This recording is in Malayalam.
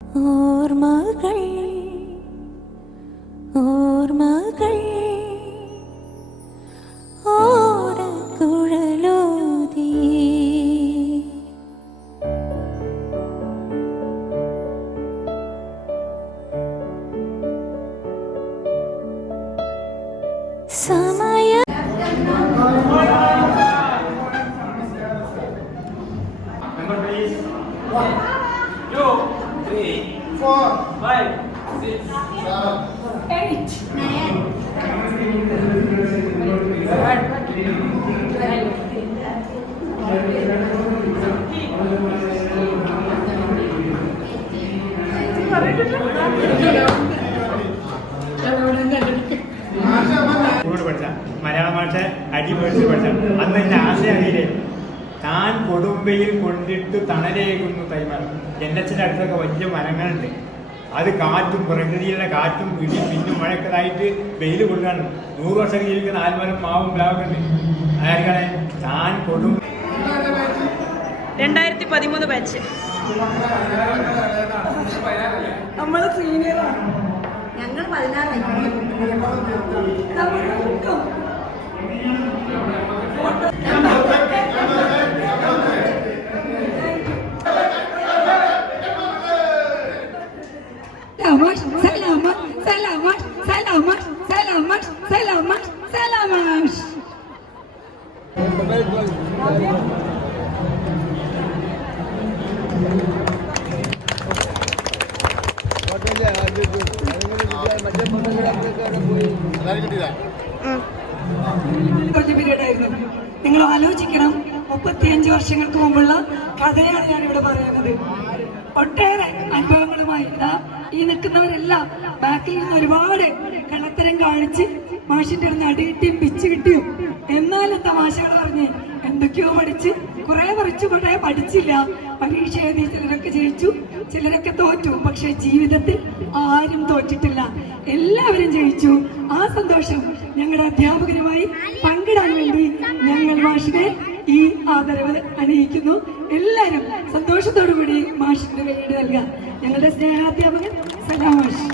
ഓർമ്മകൾ ഓർമ്മകൾ ഓടക്കുഴലൂതി സമയ മലയാള ഭാഷ അടിപൊളിച്ച് പഠിച്ച അന്ന് എൻ്റെ ആശയറിയില്ലേ താൻ കൊടുമ്പയിൽ കൊണ്ടിട്ട് തണലേകുന്നു തൈമരം. എൻ്റെ അച്ഛൻ്റെ അടുത്തൊക്കെ വലിയ മരങ്ങളുണ്ട്. അത് കാറ്റും പ്രകൃതിയിലെ കാറ്റും ഇടിയും പിന്നും മഴക്കതായിട്ട് വെയിൽ കൊണ്ടാണ് 100 വർഷം ജീവിക്കുന്ന ആൽമരം മാവും പ്ലാവൊക്കെ ഉണ്ട്. അയാൾക്കാണ് താൻ കൊടും 2013 ബാച്ച്. നമ്മള് സീനിയറാണ്. ഞങ്ങൾ 16 നിങ്ങൾ ആലോചിക്കണം, 35 വർഷങ്ങൾക്ക് മുമ്പുള്ള കഥയാണ് ഞാനിവിടെ പറയുന്നത്. ഒട്ടേറെ അനുഭവങ്ങളുമായി ഈ നിൽക്കുന്നവരെല്ലാം ബാക്കിൽ നിന്ന് ഒരുപാട് കള്ളത്തരം കാണിച്ച് മാഷിന്റെ അടുത്ത് അടികിട്ടിയും പിച്ച് കിട്ടിയും എന്നാലും തമാശകൾ പറഞ്ഞ് എന്തൊക്കെയോ പഠിച്ച് കുറെ കുറെ പഠിച്ചില്ല. പരീക്ഷ എഴുതി ചിലരൊക്കെ ജയിച്ചു, ചിലരൊക്കെ തോറ്റു. പക്ഷെ ജീവിതത്തിൽ ആരും തോറ്റിട്ടില്ല, എല്ലാവരും ജയിച്ചു. ആ സന്തോഷം ഞങ്ങളുടെ അധ്യാപകരുമായി പങ്കിടാൻ വേണ്ടി ഞങ്ങൾ മാഷിനെ ഈ ആദരവ് അണിയിക്കുന്നു. എല്ലാവരും സന്തോഷത്തോടു കൂടി മാഷിന്റെ കൈയ്യടി നൽകുക. ഞങ്ങളുടെ സ്നേഹാധ്യാപകൻ സലാം മാഷ്.